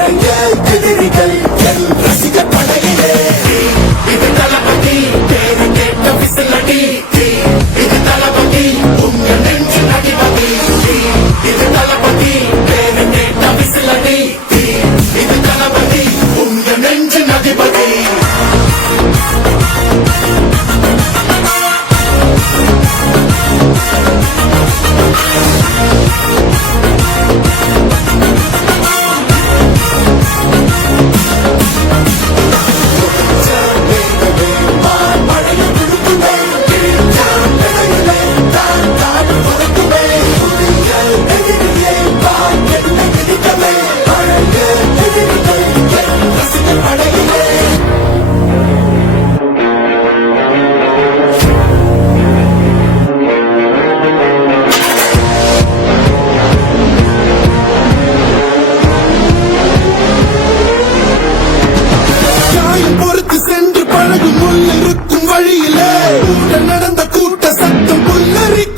எதிரிகள் என் ரசிக படையிலே இது தளபதி பேரு கேட்ட விசிலடி இது தளபதி உங்க நெஞ்சு நடிபதி இது தளபதி பேரு கேட்ட விசிலடி இது தளபதி உங்க நெஞ்சு நடிபதி பழகும் முள்ளிருக்கும் வழியிலே நடந்த கூட்ட சத்தம் புல்லரிக்கும்